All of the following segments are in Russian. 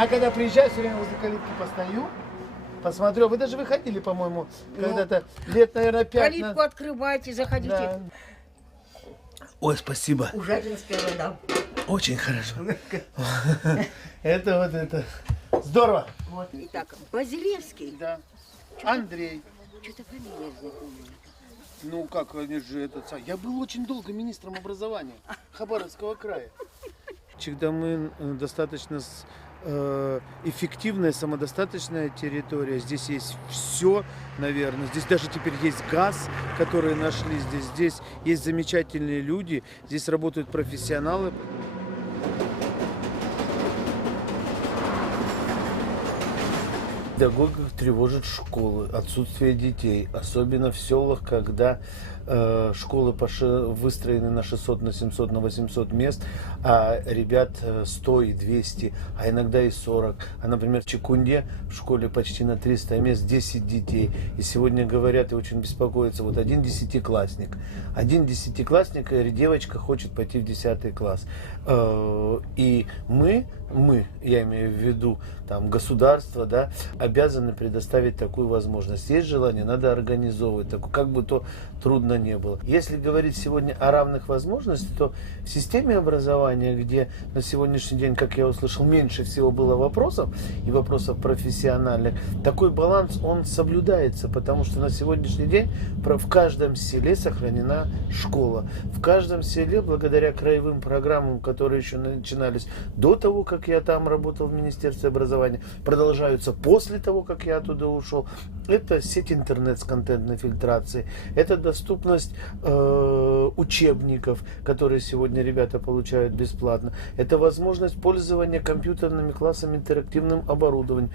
Я когда приезжаю, все время возле калитки постою, посмотрю. Вы даже выходили, по-моему, когда-то лет, наверное, 5 Калитку назад. открывайте, заходите. Да. Ой, спасибо. Ужатинская вода. Очень хорошо. Это вот это. Здорово. Вот. Итак, Базилевский. Да. Андрей. Что-то фамилия знакомая. Ну как, они же этот... Я был очень долго министром образования Хабаровского края. Чегдамын достаточно эффективная, самодостаточная территория. Здесь есть все, наверное. Здесь даже теперь есть газ, который нашли здесь. Здесь есть замечательные люди. Здесь работают профессионалы. Педагогов тревожит школы, отсутствие детей, особенно в селах, когда школы выстроены на 600, на 700, на 800 мест, а ребят 100 и 200, а иногда и 40. А, например, в Чекунде в школе почти на 300 мест 10 детей. И сегодня говорят и очень беспокоятся, вот один десятиклассник или девочка хочет пойти в 10 класс. И мы, я имею в виду там государство, да, обязаны предоставить такую возможность. Есть желание, надо организовывать, как бы то трудно не было. Если говорить сегодня о равных возможностях, то в системе образования, где на сегодняшний день, как я услышал, меньше всего было вопросов и вопросов профессиональных, такой баланс, он соблюдается, потому что на сегодняшний день в каждом селе сохранена школа. В каждом селе, благодаря краевым программам, которые еще начинались до того, как я там работал в Министерстве образования, продолжаются после того, как я оттуда ушел. Это сеть интернет с контентной фильтрацией, это доступность учебников, которые сегодня ребята получают бесплатно, это возможность пользования компьютерными классами, интерактивным оборудованием.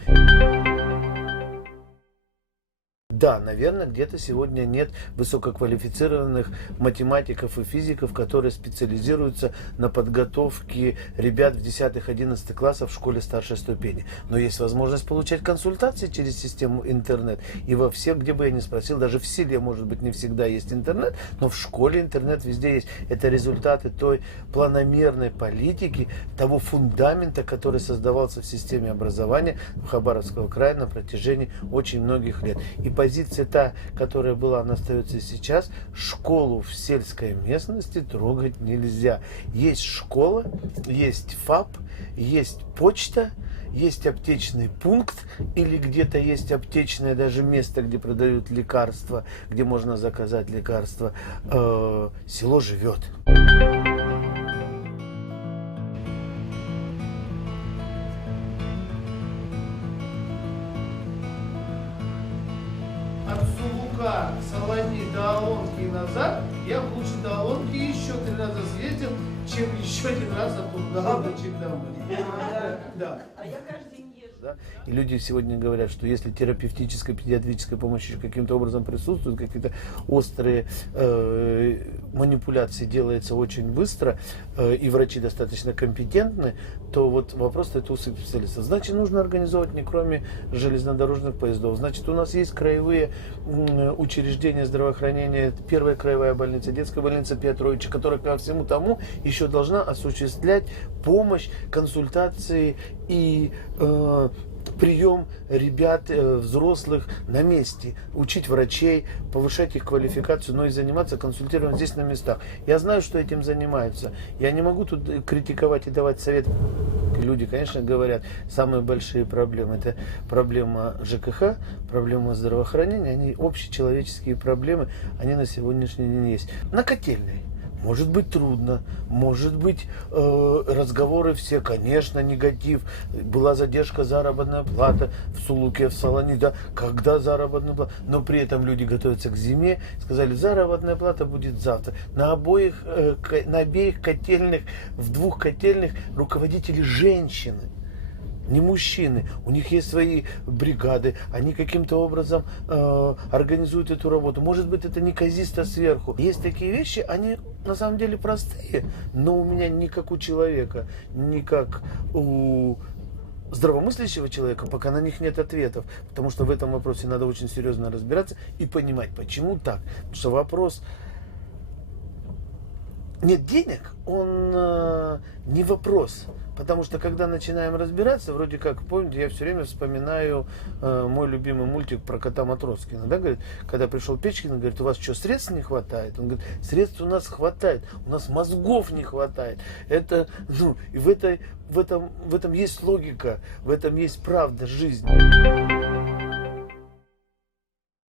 Да, наверное, где-то сегодня нет высококвалифицированных математиков и физиков, которые специализируются на подготовке ребят в 10-11 классах в школе старшей ступени. Но есть возможность получать консультации через систему интернет. И во всех, где бы я ни спросил, даже в селе, может быть, не всегда есть интернет, но в школе интернет везде есть. Это результаты той планомерной политики, того фундамента, который создавался в системе образования Хабаровского края на протяжении очень многих лет. И позиция та, которая была, она остается и сейчас. Школу в сельской местности трогать нельзя. Есть школа, есть ФАП, есть почта, есть аптечный пункт, или где-то есть аптечное даже место, где продают лекарства, где можно заказать лекарства. Село живет. От Сулука, Солони до Олонки и назад, я лучше до Олонки еще 3 раза съездил, чем еще 1 раз оттуда до Чегдамына. Да. А я каждый день езжу. Да? И люди сегодня говорят, что если терапевтическая, педиатрическая помощь еще каким-то образом присутствует, какие-то острые манипуляции делаются очень быстро, и врачи достаточно компетентны, то вот вопрос это у специалистов. Значит, нужно организовать не кроме железнодорожных поездов. Значит, у нас есть краевые учреждения здравоохранения, первая краевая больница, детская больница Петровича, которая ко всему тому еще должна осуществлять помощь, консультации и прием ребят, взрослых на месте, учить врачей, повышать их квалификацию, но и заниматься консультированием здесь на местах. Я знаю, что этим занимаются. Я не могу тут критиковать и давать совет. Люди, конечно, говорят, самые большие проблемы – это проблема ЖКХ, проблема здравоохранения, они общечеловеческие проблемы, они на сегодняшний день есть. На котельной. Может быть трудно, может быть разговоры все, конечно, негатив. Была задержка заработная плата в Сулуке, в Солони, да, когда заработная плата. Но при этом люди готовятся к зиме, сказали, заработная плата будет завтра. На обеих котельных, в 2 котельных руководители женщины. Не мужчины, у них есть свои бригады, они каким-то образом организуют эту работу. Может быть, это неказисто сверху. Есть такие вещи, они на самом деле простые, но у меня не как у человека, не как у здравомыслящего человека, пока на них нет ответов. Потому что в этом вопросе надо очень серьезно разбираться и понимать, почему так. Потому что вопрос нет денег, он не вопрос. Потому что когда начинаем разбираться, вроде как, помните, я все время вспоминаю мой любимый мультик про кота Матроскина. Да, говорит, когда пришел Печкин, он говорит, у вас что, средств не хватает? Он говорит, средств у нас хватает, у нас мозгов не хватает. Это, ну, и в этом есть логика, в этом есть правда жизни.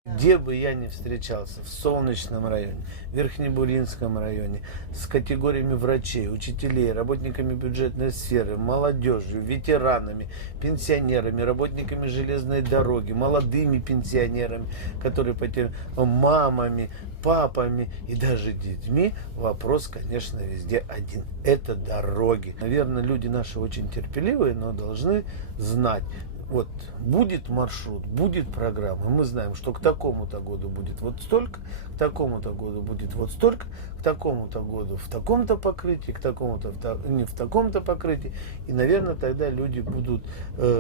Где бы я ни встречался, в Солнечном районе, в Верхнебуринском районе, с категориями врачей, учителей, работниками бюджетной сферы, молодежью, ветеранами, пенсионерами, работниками железной дороги, молодыми пенсионерами, которые потеряли, мамами, папами и даже детьми, вопрос, конечно, везде один. Это дороги. Наверное, люди наши очень терпеливые, но должны знать, вот будет маршрут, будет программа, мы знаем, что к такому-то году будет вот столько, к такому-то году будет вот столько, к такому-то году в таком-то покрытии, к такому-то не в таком-то покрытии. И, наверное, тогда люди будут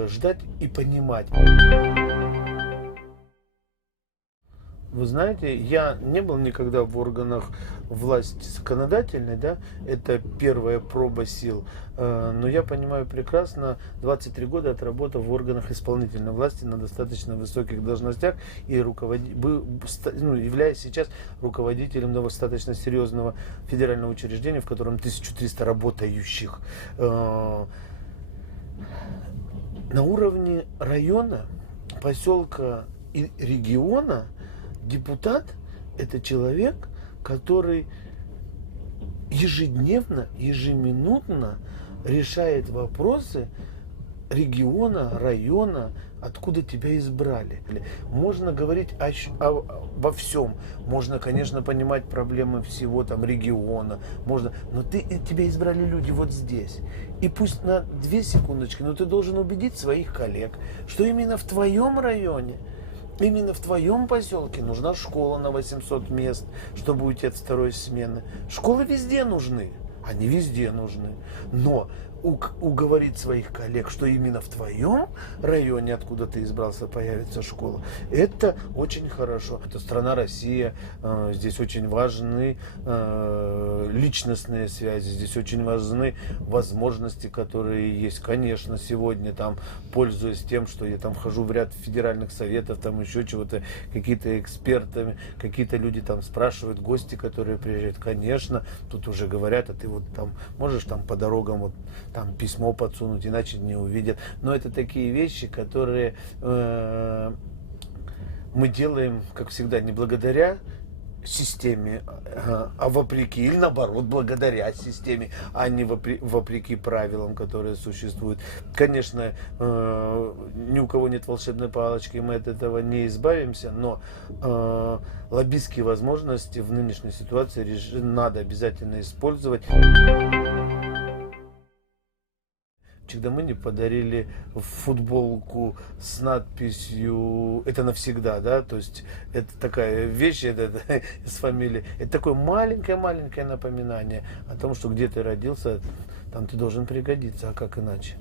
ждать и понимать. Вы знаете, я не был никогда в органах власти законодательной, да, это первая проба сил, но я понимаю прекрасно, 23 года отработав в органах исполнительной власти на достаточно высоких должностях и являясь сейчас руководителем достаточно серьезного федерального учреждения, в котором 1300 работающих. На уровне района, поселка и региона депутат – это человек, который ежедневно, ежеминутно решает вопросы региона, района, откуда тебя избрали. Можно говорить обо всем. Можно, конечно, понимать проблемы всего там региона. Можно, но тебя избрали люди вот здесь. И пусть на 2 секундочки, но ты должен убедить своих коллег, что именно в твоем районе, именно в твоем поселке нужна школа на 800 мест, чтобы уйти от второй смены. Школы везде нужны. Они везде нужны. Но уговорить своих коллег, что именно в твоем районе, откуда ты избрался, появится школа, это очень хорошо. Это страна Россия, здесь очень важны личностные связи, здесь очень важны возможности, которые есть. Конечно, сегодня там, пользуясь тем, что я там хожу в ряд федеральных советов, там еще чего-то, какие-то экспертами, какие-то люди там спрашивают, гости, которые приезжают, конечно, тут уже говорят, а ты вот там можешь там по дорогам вот там письмо подсунуть, иначе не увидят. Но это такие вещи, которые мы делаем, как всегда, не благодаря системе, а вопреки, или наоборот, благодаря системе, а не вопреки правилам, которые существуют. Конечно, ни у кого нет волшебной палочки, мы от этого не избавимся, но лоббистские возможности в нынешней ситуации надо обязательно использовать. Чигдамыне подарили футболку с надписью «Это навсегда», да, то есть это такая вещь, это с фамилией, это такое маленькое-маленькое напоминание о том, что где ты родился, там ты должен пригодиться, а как иначе.